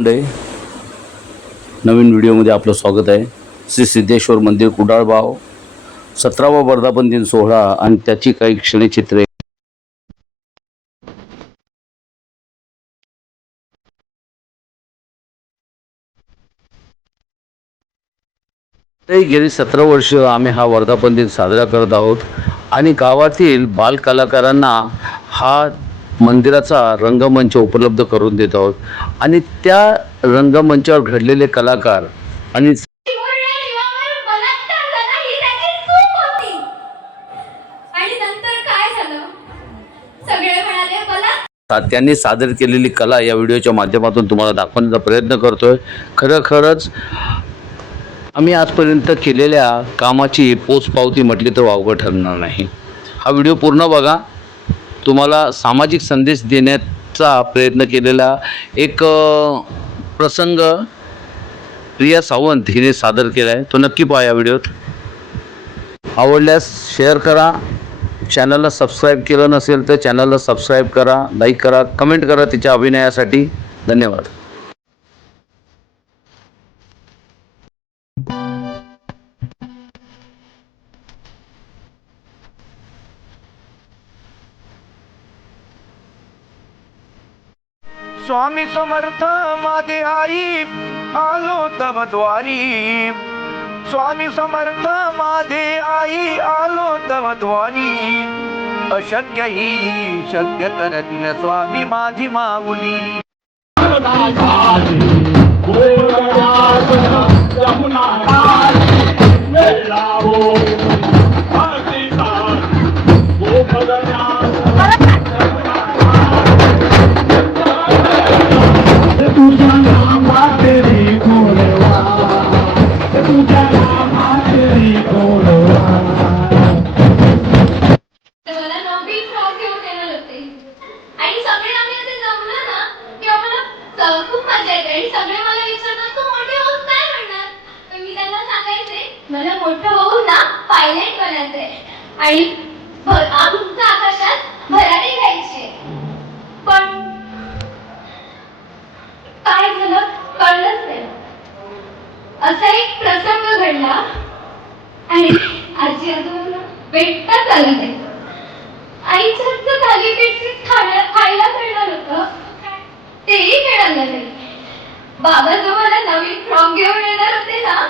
नवीन व्हिडिओमध्ये आपलं स्वागत आहे। श्री सिद्धेश्वर मंदिर कुडाळबाव 17वा वर्धापन दिन सोहळा आणि त्याची काही क्षणचित्रे। गेली 17 वर्ष आम्ही हा वर्धापन दिन साजरा करत आहोत आणि गावातील बाल कलाकारांना हा मंदिराचा रंगमंच उपलब्ध करून देत आहोत आणि त्या रंगमंचावर घडलेले कलाकार आणि त्यांनी सादर केलेली कला या व्हिडिओच्या माध्यमातून तुम्हाला दाखवण्याचा प्रयत्न करतोय। खरंच आम्ही आजपर्यंत केलेल्या कामाची पोचपावती म्हटली तर वावगं ठरणार नाही। हा व्हिडिओ पूर्ण बघा। तुम्हाला सामाजिक संदेश देण्याचा प्रयत्न केलेला एक प्रसंग प्रिया सावंत हिने सादर केला आहे, तो नक्की पहा या व्हिडिओत। आवडल्यास शेअर करा, चॅनलला सबस्क्राईब केलं नसेल तर चॅनलला सबस्क्राईब करा, लाईक करा, कमेंट करा तिच्या अभिनयासाठी। धन्यवाद। स्वामी समर्थ माझे आई आलो तव द्वारी, स्वामी समर्थ माझे आई आलो तव द्वारी, अशक्य ही शक्य करतील स्वामी माझी माऊली। मला मोठं होऊन ना पायलट बनायचंय आणि आमच्या आकाशात भरारी घ्यायचे। पण काय झालं कळलंच नाही। असा एक प्रसंग घडला आणि आजी आजोबांना भेटताच आलं नाही। आईचं थालीपीठ खायला मिळणार होतं, तेही मिळालं नाही। बाबा जो मला नवीन फ्रॉक घेऊन येणार होते ना,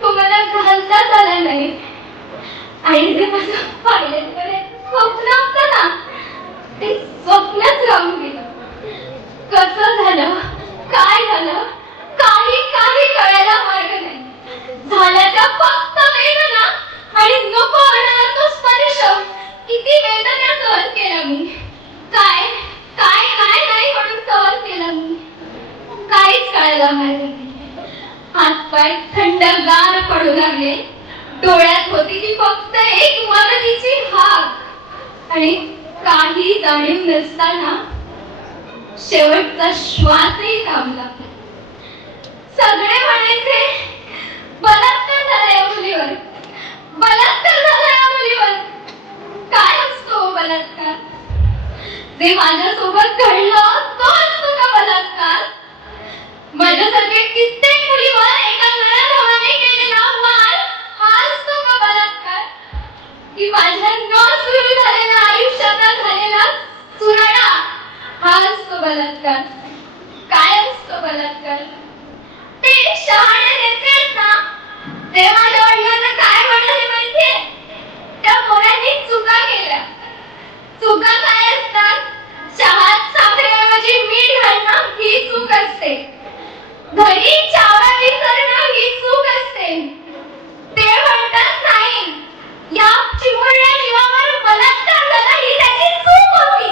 तो मला घालताच आला नाही। आणि ते माझं पायलट करायचं स्वप्न होतं ना, ते स्वप्नच राहून गेलं। कसं झालं, काय झालं, काही कळायला मार्ग नाही। झाल्याचा फक्त वेदना आणि नको होणारा तो स्पर्श, किती वेदना सहन केला मी। काय काय काय नाही म्हणून सहन केला मी, काहीच कळायला मार्ग नाही। हातपाय थंडगार पडू लागले, डोळ्यात होती ती फक्त एक मदतीची हाक आणि काही जाणीव नसताना शेवटचा श्वासही थांबला। सगळे म्हणायचे बलात्कार झाला या मुलीवर, बलात्कार झाला या मुलीवर। काय असतो बलात्कार? जे माझ्यासोबत घडलं तो असतो का बलात्कार? माझ्यासारखे कित्येक मुलीवर एका नराधमाने केलेला वार हा असतो का बलात्कार? की माझ्या न सुरू झालेल्या आयुष्याचा झालेला चुराडा हा असतो बलात्कार? काय असतो बलात्कार? ते शहाणे नेते आहेत ना, ते माझ्या वडिलांना काय म्हणाले माहितीये? त्या पोरांनी चुका केल्या। चुका काय असतात? चहात साखरेऐवजी मीठ घालणं ही चूक असते, घरी चहा विसरणं ही चूक असते। ते म्हणतात नाही, या चिमुरड्या जीवावर बलात्कार झाला ही त्याची चूक होती।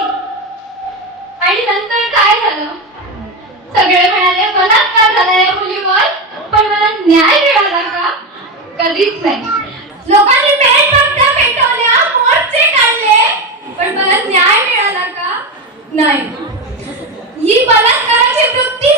आणि नंतर काय झालं? सगळे म्हणाले बलात्कार झाला या मुलीवर, पण मला न्याय मिळाला का? कधीच नाही। लोकांनी मेणबत्त्या पेटवल्या, मोर्चे काढले, पण मला न्याय मिळाला का? नाही। ही बलात्काराची वृत्ती